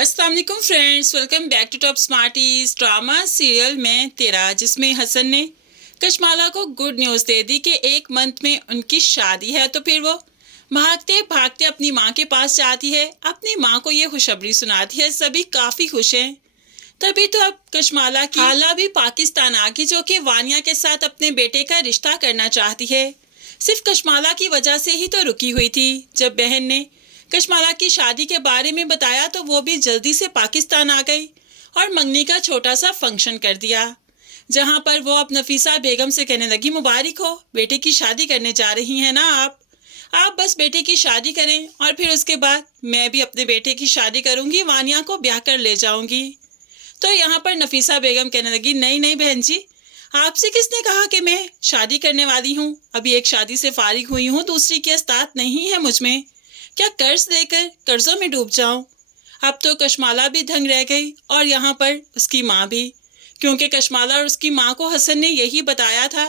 अस्सलाम वालेकुम friends, welcome back to Top Smarties. Drama serial में तेरा, जिसमें हसन ने कशमाला को गुड न्यूज़ दे दी कि एक मंथ में उनकी शादी है, तो फिर वो भागते भागते अपनी माँ के पास जाती है, अपनी माँ को ये खुशखबरी सुनाती है। सभी काफ़ी खुश हैं। तभी तो अब कशमाला की खाला भी पाकिस्तान आ गई, जो कि वानिया के साथ अपने बेटे का रिश्ता करना चाहती है। सिर्फ कशमाला की वजह से ही तो रुकी हुई थी। जब बहन ने कशमाला की शादी के बारे में बताया तो वो भी जल्दी से पाकिस्तान आ गई और मंगनी का छोटा सा फंक्शन कर दिया, जहां पर वो अब नफीसा बेगम से कहने लगी, मुबारक हो, बेटे की शादी करने जा रही हैं ना आप बस बेटे की शादी करें और फिर उसके बाद मैं भी अपने बेटे की शादी करूंगी, वानिया को ब्याह कर ले जाऊंगी। तो यहाँ पर नफीसा बेगम कहने लगी, नहीं नहीं बहन जी, आपसे किसने कहा कि मैं शादी करने वाली हूँ? अभी एक शादी से फारिग हुई हूँ, दूसरी की अस्तात नहीं है मुझ में। क्या कर्ज लेकर कर्जों में डूब जाऊं? अब तो कशमाला भी दंग रह गई और यहाँ पर उसकी माँ भी, क्योंकि कशमाला और उसकी माँ को हसन ने यही बताया था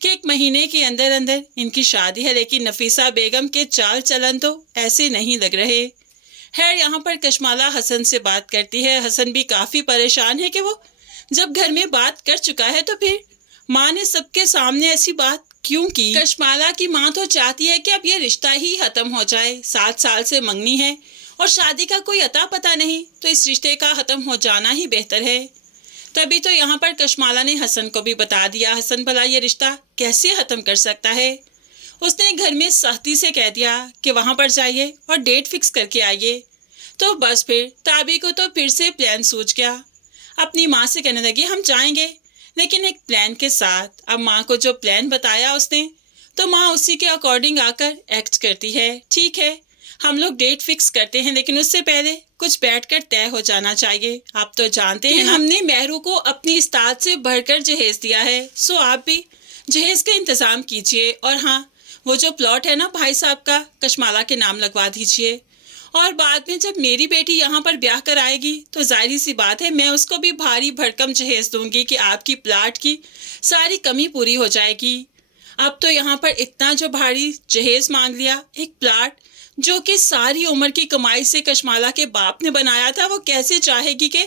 कि एक महीने के अंदर अंदर इनकी शादी है, लेकिन नफीसा बेगम के चाल चलन तो ऐसे नहीं लग रहे। खैर, यहाँ पर कशमाला हसन से बात करती है। हसन भी काफ़ी परेशान है कि वो जब घर में बात कर चुका है तो फिर माँ ने सबके सामने ऐसी बात क्यों की। कशमाला की माँ तो चाहती है कि अब ये रिश्ता ही खत्म हो जाए। 7 साल से मंगनी है और शादी का कोई अता पता नहीं, तो इस रिश्ते का खत्म हो जाना ही बेहतर है। तभी तो यहाँ पर कशमाला ने हसन को भी बता दिया। हसन भला ये रिश्ता कैसे खत्म कर सकता है? उसने घर में सख्ती से कह दिया कि वहाँ पर जाइए और डेट फिक्स करके आइए। तो बस फिर ताबी को तो फिर से प्लान सूझ गया। अपनी माँ से कहने लगी, हम जाएंगे, लेकिन एक प्लान के साथ। अब माँ को जो प्लान बताया उसने, तो माँ उसी के अकॉर्डिंग आकर एक्ट करती है। ठीक है, हम लोग डेट फिक्स करते हैं, लेकिन उससे पहले कुछ बैठकर तय हो जाना चाहिए। आप तो जानते हैं हमने मेहरू को अपनी इस्तात से भरकर जहेज दिया है, सो आप भी जहेज का इंतजाम कीजिए। और हाँ, वो जो प्लॉट है ना भाई साहब का, कशमाला के नाम लगवा दीजिए। और बाद में जब मेरी बेटी यहाँ पर ब्याह कर आएगी तो जाहिर सी बात है मैं उसको भी भारी भरकम जहेज दूंगी कि आपकी प्लाट की सारी कमी पूरी हो जाएगी। अब तो यहाँ पर इतना जो भारी जहेज मांग लिया, एक प्लाट जो कि सारी उम्र की कमाई से कशमाला के बाप ने बनाया था, वो कैसे चाहेगी कि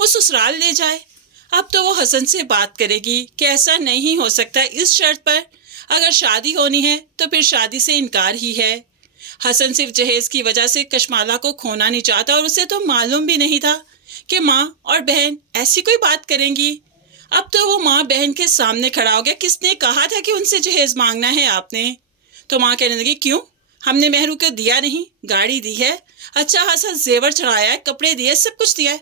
वो ससुराल ले जाए। अब तो वो हसन से बात करेगी कि ऐसा नहीं हो सकता, इस शर्त पर अगर शादी होनी है तो फिर शादी से इनकार ही है। हसन सिर्फ जहेज की वजह से कशमाला को खोना नहीं चाहता, और उसे तो मालूम भी नहीं था कि माँ और बहन ऐसी कोई बात करेंगी। अब तो वो माँ बहन के सामने खड़ा हो गया। किसने कहा था कि उनसे जहेज मांगना है आपने? तो माँ कहने लगी, क्यों, हमने मेहरू को दिया नहीं? गाड़ी दी है, अच्छा खासा जेवर चढ़ाया है, कपड़े दिए, सब कुछ दिया है।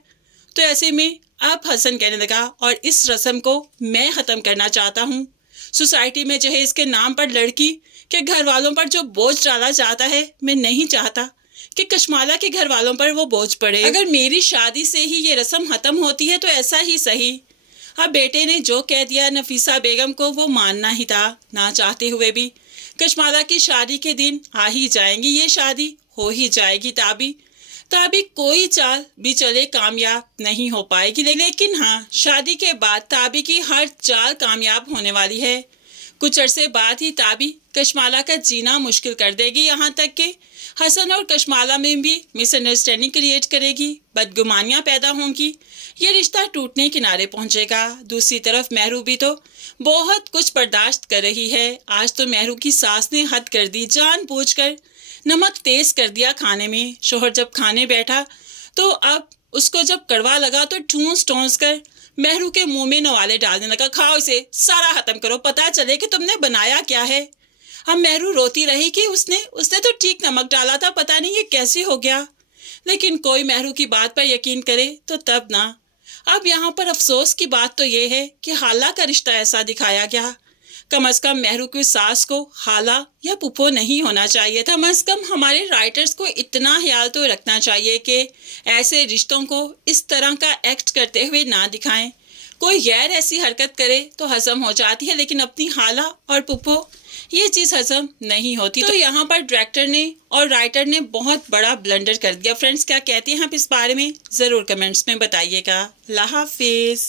तो ऐसे में अब हसन कहने लगा, और इस रस्म को मैं ख़त्म करना चाहता हूँ। सोसाइटी में जहेज के नाम पर लड़की के घर वालों पर जो बोझ डाला जाता है, मैं नहीं चाहता कि कशमाला के घर वालों पर वो बोझ पड़े। अगर मेरी शादी से ही ये रस्म खत्म होती है तो ऐसा ही सही। अब बेटे ने जो कह दिया नफीसा बेगम को वो मानना ही था। ना चाहते हुए भी कशमाला की शादी के दिन आ ही जाएंगी, ये शादी हो ही जाएगी। ताबी कोई चाल भी चले कामयाब नहीं हो पाएगी, लेकिन हाँ, शादी के बाद ताबी की हर चाल कामयाब होने वाली है। कुछ अरसे बाद ही ताबी कशमाला का जीना मुश्किल कर देगी, यहाँ तक कि हसन और कशमाला में भी मिसअंडरस्टैंडिंग क्रिएट करेगी, बदगुमानियाँ पैदा होंगी, ये रिश्ता टूटने किनारे पहुँचेगा। दूसरी तरफ मेहरू भी तो बहुत कुछ बर्दाश्त कर रही है। आज तो मेहरू की सास ने हद कर दी, जानबूझकर नमक तेज कर दिया खाने में। शोहर जब खाने बैठा तो अब उसको जब कड़वा लगा तो ठूंस ठूंस कर मेहरू के मुंह में नवाले डालने लगा, खाओ इसे, सारा खत्म करो, पता चले कि तुमने बनाया क्या है। अब मेहरू रोती रही कि उसने तो ठीक नमक डाला था, पता नहीं ये कैसे हो गया। लेकिन कोई मेहरू की बात पर यकीन करे तो तब ना। अब यहाँ पर अफसोस की बात तो ये है कि हाला का रिश्ता ऐसा दिखाया गया। कम से कम मेहरू की सास को हाला या पुप्पो नहीं होना चाहिए था। कम से कम हमारे राइटर्स को इतना ख्याल तो रखना चाहिए कि ऐसे रिश्तों को इस तरह का एक्ट करते हुए ना दिखाएं। कोई गैर ऐसी हरकत करे तो हजम हो जाती है, लेकिन अपनी हाला और पुप्पो ये चीज़ हजम नहीं होती। तो यहाँ पर डायरेक्टर ने और राइटर ने बहुत बड़ा ब्लंडर कर दिया। फ्रेंड्स, क्या कहते हैं आप इस बारे में? ज़रूर कमेंट्स में बताइएगा। अल्लाह हाफिज़।